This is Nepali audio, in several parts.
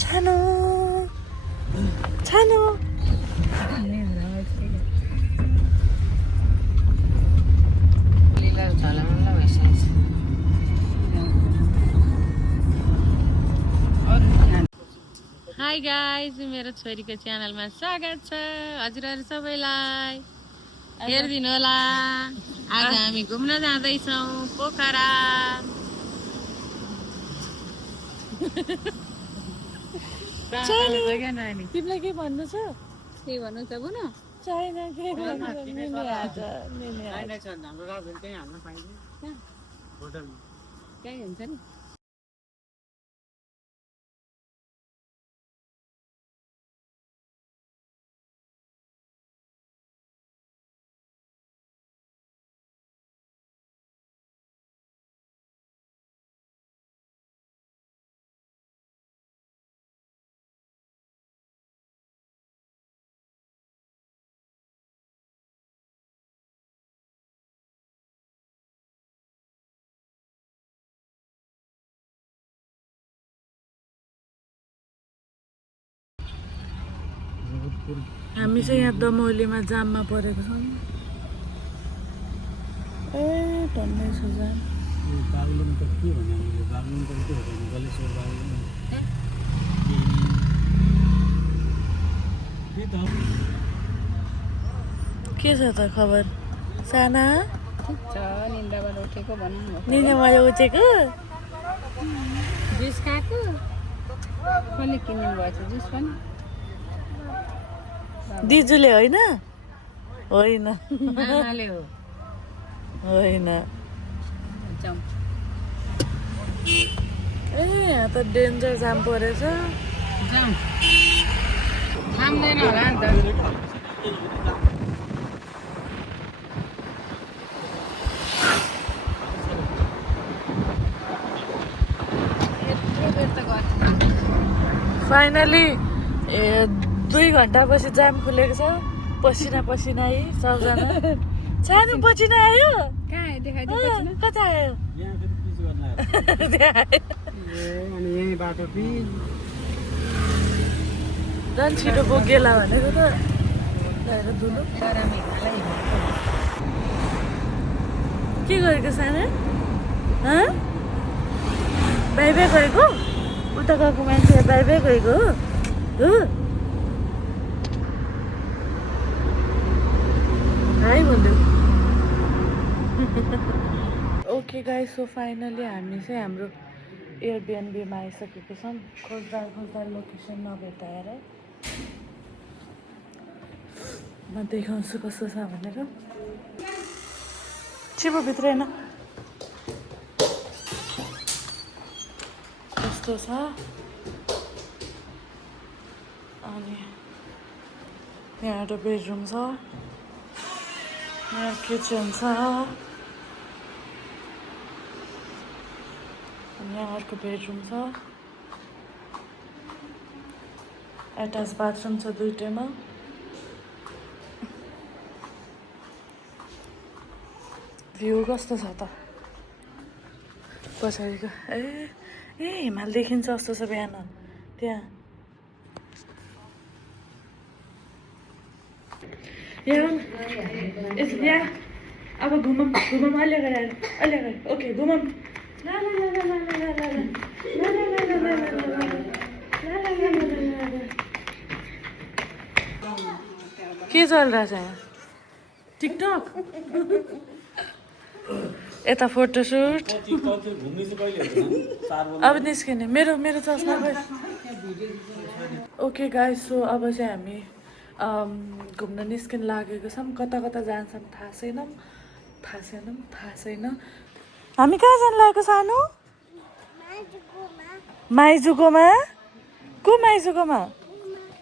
छानो छानो हाई गाइज मेरो छोरीको च्यानलमा स्वागत छ हजुरहरू सबैलाई हेरिदिनु होला आज हामी घुम्न जाँदैछौँ पोखरा तिमीलाई के भन्नु छ के भन्नु छ बुन छैन के कहीँ हुन्छ नि हामी चाहिँ यहाँ दमौलीमा जाममा परेको छौँ ए टन्नै छ जाम के छ त खबर साना निन्दाबाट उठेको भनौँ निन्दाबाट उठेको जुस खाएको कसले किन्नु भएछ जुस पनि दिजुले होइन होइन होइन ए यहाँ त डेन्जर जाम परेछ जाम थाम्दैन होला नि त फाइनली 2 घन्टापछि जाम खुलेको छ पसिना पसिना है सबजना सानो पसिना आयो कता आयो झन् छिटो पुगेला भनेको त धुलो के गरेको सानो बाई बाई गरेको उता गएको मान्छे बाई बाई गएको हो हाई भन्दै ओके गाइस सो फाइनली हामी चाहिँ हाम्रो एयरबिएनबीमा आइसकेको छौँ खोज्दा खोज्दा लोकेसन नभेटाएर म देखाउँछु कस्तो छ भनेर छिपो भित्र होइन कस्तो छ अनि यहाँ एउटा बेडरुम छ यहाँ किचन छ यहाँ अर्को बेडरुम छ एट्याच बाथरुम छ दुईटैमा भ्यू कस्तो छ त पछाडिको ए हिमाल देखिन्छ जस्तो छ बिहान त्यहाँ यहाँ अब घुमौँ अहिले गएर ओके घुमौँ के चलिरहेछ यहाँ टिकटक यता फोटोसुट अब निस्किने मेरो चस्मा ओके गाइस सो अब चाहिँ हामी घुम्न निस्किन लागेको छौँ कता कता जान्छौँ थाहा छैन हामी कहाँ जानु लागेको सानो माइजूकोमा को माइजूकोमा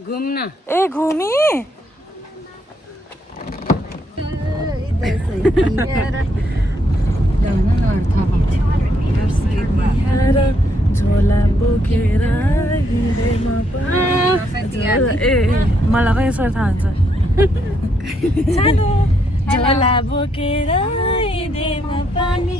घुम्न ए घुमी झोला बोकेर ए मलाई कहीँ सर थाहा हुन्छ झोला बोकेर हिँडेमा पानी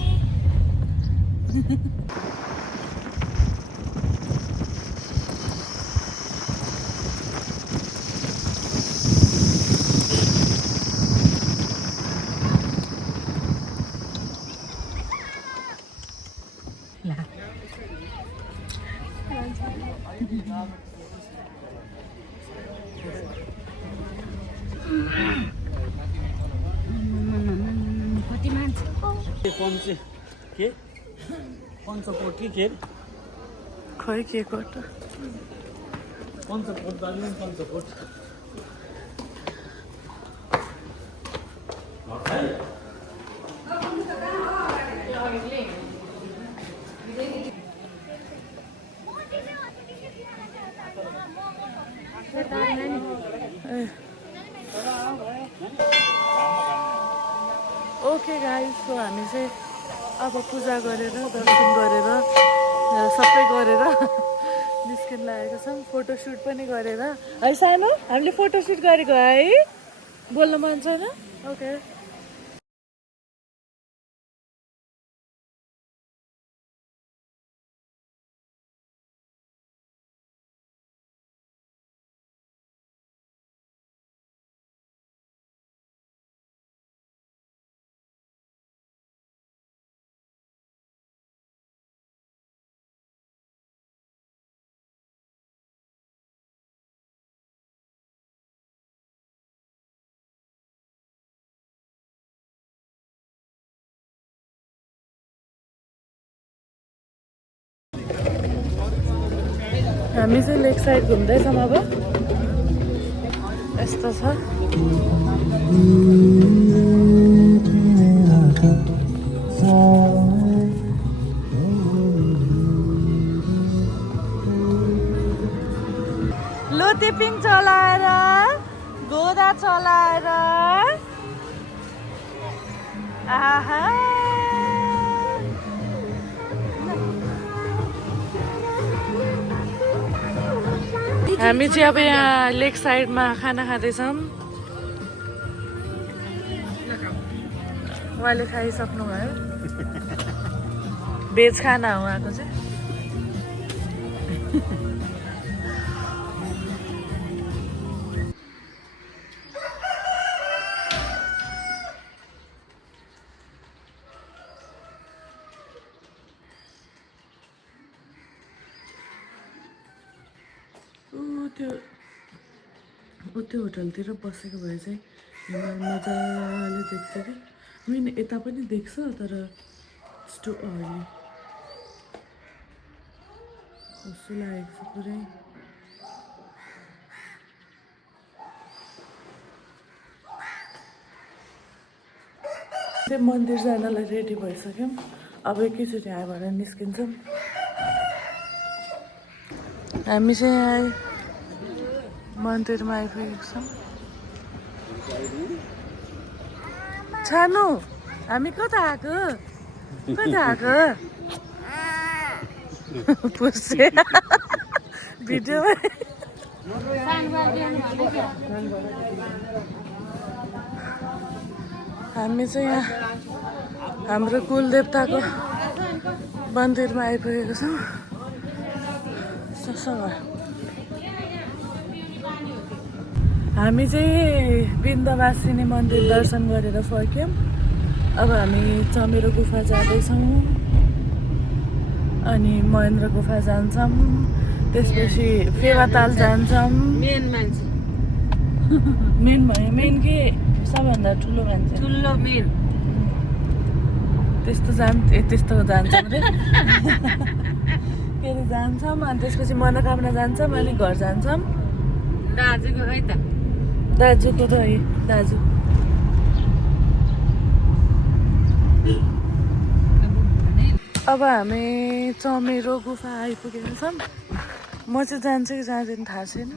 कति मान्छे के पञ्चकोट कि के खै के कोट Panchkot Darjeeling Panchkot okay guys so हामी चाहिँ अब पूजा गरेर दर्शन गरेर सबै गरेर निस्किन लागेको छौँ फोटोसुट पनि गरेर है सानो हामीले फोटोसुट गरेको है बोल्न मन छैन ओके हामी चाहिँ लेक साइड घुम्दैछौँ अब यस्तो छ लोटेपिङ चलाएर घोडा चलाएर आहा हामी चाहिँ अब यहाँ लेक साइडमा खाना खाँदैछौँ उहाँले खाइसक्नु भयो भेज खाना हो उहाँको चाहिँ त्यो होटलतिर बसेको भए चाहिँ मजाले देख्छ कि मिन यता पनि देख्छ तर यस्तो अहिले कस्तो लागेको छ पुरै चाहिँ मन्दिर जानलाई रेडी भइसक्यौँ अब एकैचोटि आएर निस्किन्छौँ हामी चाहिँ यहाँ मन्दिरमा आइपुगेको छौँ छानु हामी कता आएको पुस्छ भिडियो हामी चाहिँ यहाँ हाम्रो कुलदेवताको मन्दिरमा आइपुगेको छौँ हामी चाहिँ बिन्दवासिनी मन्दिर दर्शन गरेर फर्क्यौँ अब हामी चमेरो गुफा जाँदैछौँ अनि महेन्द्र गुफा जान्छौँ त्यसपछि फेवाताल जान्छौँ मेन भयो मेन के सबभन्दा ठुलो मान्छे ठुलो मेन त्यस्तो त्यस्तो जान्छौँ रे फेरि जान्छौँ अनि त्यसपछि मनोकामना जान्छौँ अनि घर जान्छौँ दाजुको है त दाजुको त है दाजु अब हामी चमेरो गुफा आइपुगेका छौँ म चाहिँ जान्छु कि जाँदैन थाहा छैन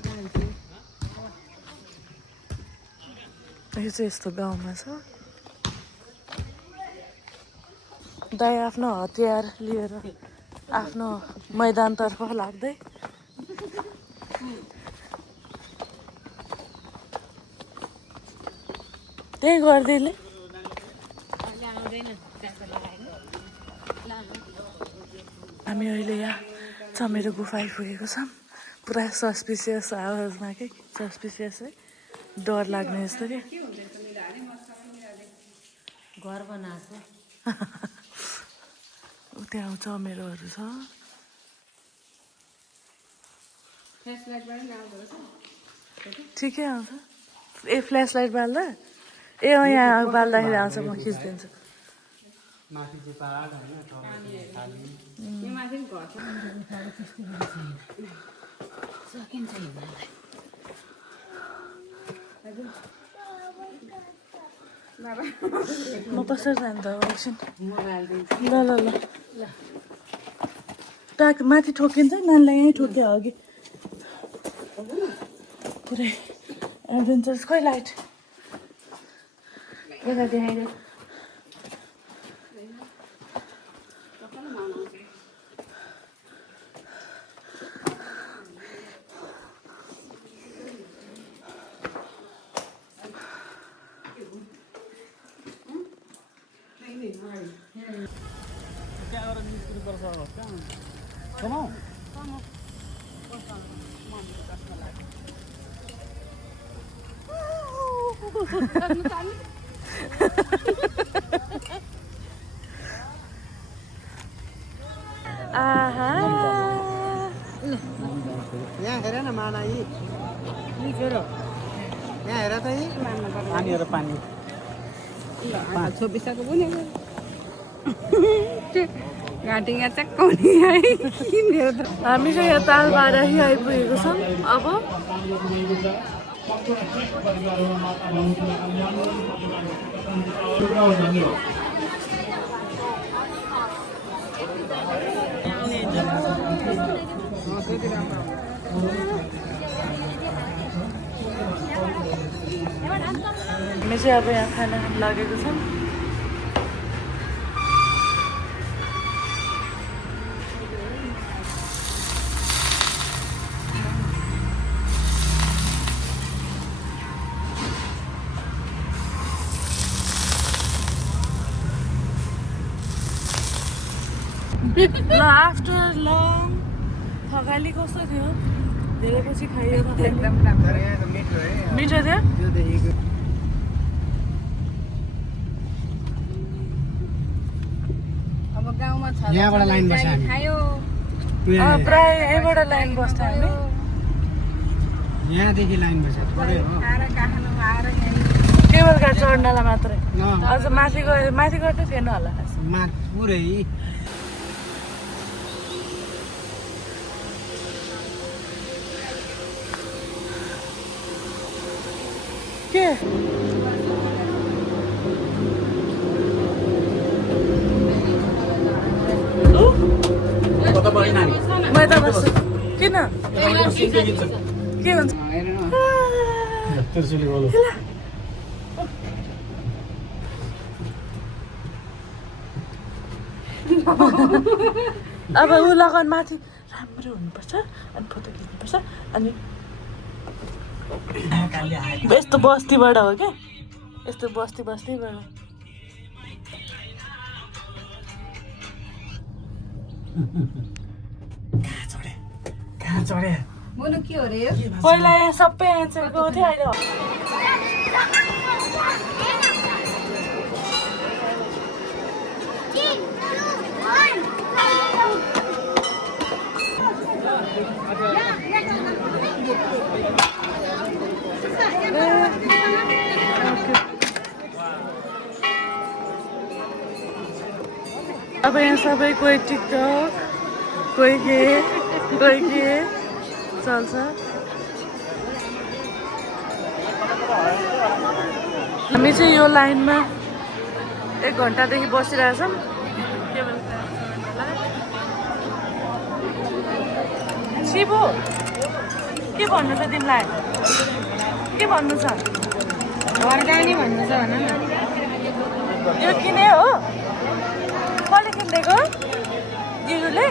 यो चाहिँ यस्तो गाउँमा छ दाइ आफ्नो हतियार लिएर आफ्नो मैदानतर्फ लाग्दै त्यही गर्दैले हामी अहिले यहाँ चमेरो गुफा आइपुगेको छौँ पुरा सस्पिसियस आवाजमा के सस्पिसियस है डर लाग्ने जस्तो क्या घर बनाएको त्यहाँ चमेरोहरू छ ठिकै आउँछ ए फ्ल्यास लाइट बाल्दा ए यहाँ बाल्दाखेरि आउँछ म खिचिदिन्छु माथि चाहिँ पाहाड होइन खाली म कसरी जान्छु एकछिन ल ल ल टाक माथि ठोकिन्छ नानीलाई यहीँ ठोक्यो अघि पुरै एडभेन्चरस खोइ लाइट यता देखाइदियो त्यहाँबाट निस्किनुपर्छ कहाँ कमाउ आहा यहाँ हेर न माना यी यहाँ हेर त यी पानी र पानी छोपिसकेको पनि घाँटी यहाँ चक्काउने है हामी चाहिँ यहाँ तालबाराही आइपुगेको छौँ अब हामी चाहिँ अब यहाँ खाना लागेको छौँ ल आफ्टर लङ थकाली कस्तो थियो धेरै पछि खाइयो एकदम राम्रो मिठो थियो अब गाउँमा छ यहाँबाट लाइन बस्छ हामी खायो प्राय यहीँबाट लाइन बस्छ हामी यहाँदेखि लाइन बस्छ थोरै हो आएर काठमाडौँमा आएर यहाँ केबल कार चढ्नलाई मात्रै अझ माथि गएर त थिएन होला पुरै के म यता बस्छु किन के भन्छ अब ऊ लगन माथि राम्रो हुनुपर्छ अनि फोटो खिच्नुपर्छ अनि यस्तो बस्तीबाट हो क्या यस्तो बस्तीबाट कहाँ चढे बोल्नु के हो रे पहिला यहाँ सबै एन्सर गएको थियो अहिले अब यहाँ सबै कोही टिकटक कोही के चल्छ हामी चाहिँ यो लाइनमा 1 घन्टादेखि बसिरहेछौँ शिवु के भन्नु छ तिमीलाई के भन्नु छ घर जाने भन्नु छ भन न यो किने हो कसले किनिदिएको जिजुले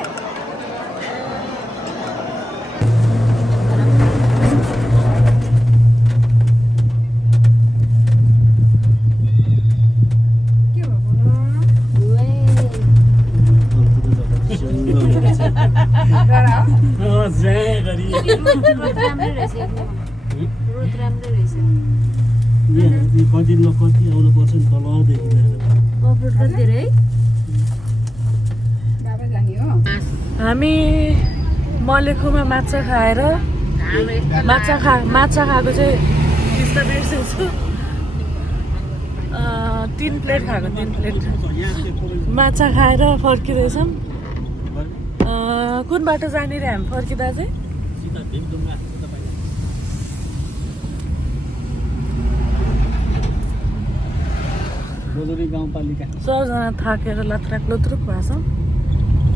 कति आउनु पर्छ नि तलदेखि हामी मलेखुमा माछा खाएर माछा खाएको चाहिँ फिस त बिर्सेछु 3 प्लेट खाएको 3 प्लेट माछा खाएर फर्किँदैछौँ कुन बाटो जाने रे हामी फर्किँदा चाहिँ सीधा भीमडुङ्गा तपाईँ बोजोरी गाउँपालिका सबजना थाकेर लथ्राक लुत्रुक भएको छौँ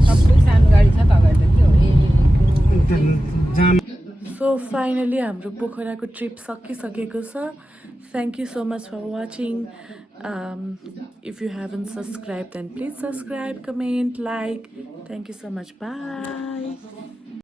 सबै सानो गाडी छ त अगाडि त त्यो जाम सो फाइनली हाम्रो पोखराको ट्रिप सकिसकेको छ thank you so much for watching if you haven't subscribe then please subscribe comment like thank you so much by